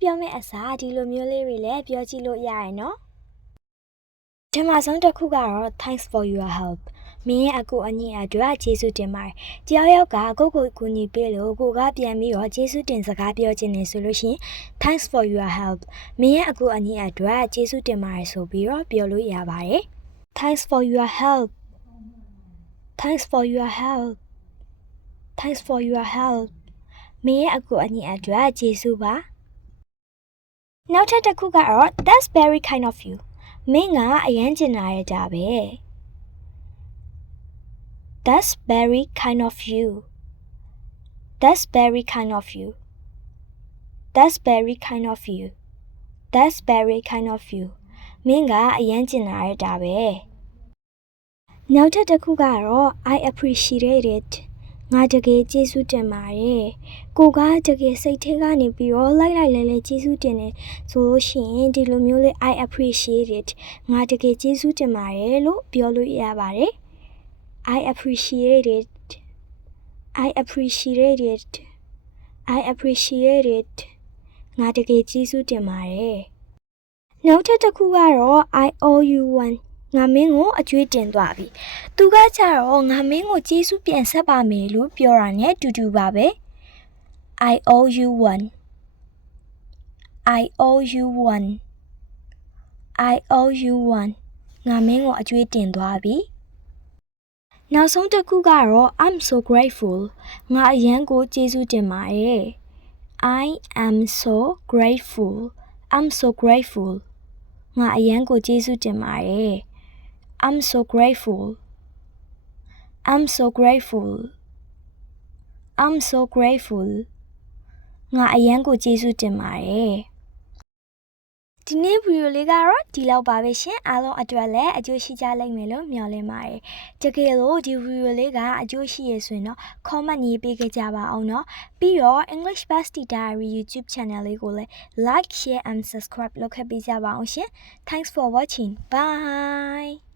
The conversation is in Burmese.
လို့ပြောမယ့်အစားဒီလိုမျိုးလေးတွေလည်းပြောကြည့်လို့ရရနော်ပထမဆုံးတစ်ခုကတော့ thanks for your help မင်းရဲ့အကူအညီအတွက်ကျေးဇူးတင်ပါတယ်တယောက်ယောက်ကကိုယ့်ကိုယ်ကူညီပေးလို့ကိုကပြန်ပြီးတော့ကျေးဇူးတင်စကားပြောခြင်းနေဆိုလို့ရှိရင် thanks for your help မင်းရဲ့အကူအညီအတွက်ကျေးဇူးတင်ပါတယ်ဆိုပြီးတော့ပြောလို့ရပါတယ် thanks for your help thanks for your help thanks for your help မင်းရဲ့အကူအညီအတွက်ကျေးဇူးပါ နောက်ထပ်တစ်ခုကတော့ that's very kind of you မင်းကအရန်ကျင်လာရကြပဲ That's very kind of you. That's very kind of you. That's very kind of you. That's very kind of you. မင်းကအရန်ကျင်လာရတာပဲနောက်ထပ်တစ်ခုကတော့ I appreciate it ငါတကယ်ကျေးဇူးတင်ပါတယ်ကိုကတကယ်စိတ်ထဲကနေပြီးတော့လိုက်လိုက်လဲလဲကျေးဇူးတင်တယ်ဆိုလို့ရှိရင်ဒီလိုမျိုးလေး I appreciate it ငါတကယ်ကျေးဇူးတင်ပါတယ်လို့ပြောလို့ရပါတယ် I appreciate it. I appreciate it. I appreciate it. ငါတကယ်ကျေးဇူးတင်ပါတယ်။နောက်ထပ်တစ်ခုကတော့ I owe you one. ငါမင်းကိုအကျွေးတင်သွားပြီ။သူကကြတော့ငါမင်းကိုကျေးဇူးပြန်ဆက်ပါမယ်လို့ပြောတာ ਨੇ တူတူပါပဲ။ I owe you one. I owe you one. I owe you one. ငါမင်းကိုအကျွေးတင်သွားပြီ။နောက်ဆုံးတစ်ခုကတော့ I'm so grateful ငါအရန်ကိုကျေးဇူးတင်ပါတယ် I am so grateful I'm so grateful ငါအရန်ကိုကျေးဇူးတင်ပါတယ် I'm so grateful. I'm so grateful. I'm so grateful. ငါအရန်ကိုကျေးဇူးတင်ပါတယ်။ဒီနေ့ဗီဒီယိုလေးကတော့ဒီလောက်ပါပဲရှင်။အားလုံးအတွက်လည်းအကျိုးရှိကြလိမ့်မယ်လို့မျှော်လင့်ပါတယ်။တကယ်လို့ဒီဗီဒီယိုလေးကအကျိုးရှိရဆိုရင်တော့ comment ရေးပေးကြပါအောင်နော်။ပြီးတော့ English Bestie Diary YouTube channel လေးကိုလည်း like, share and subscribe လုပ်ခဲ့ပေးကြပါအောင်ရှင်။ Thanks for watching. Bye.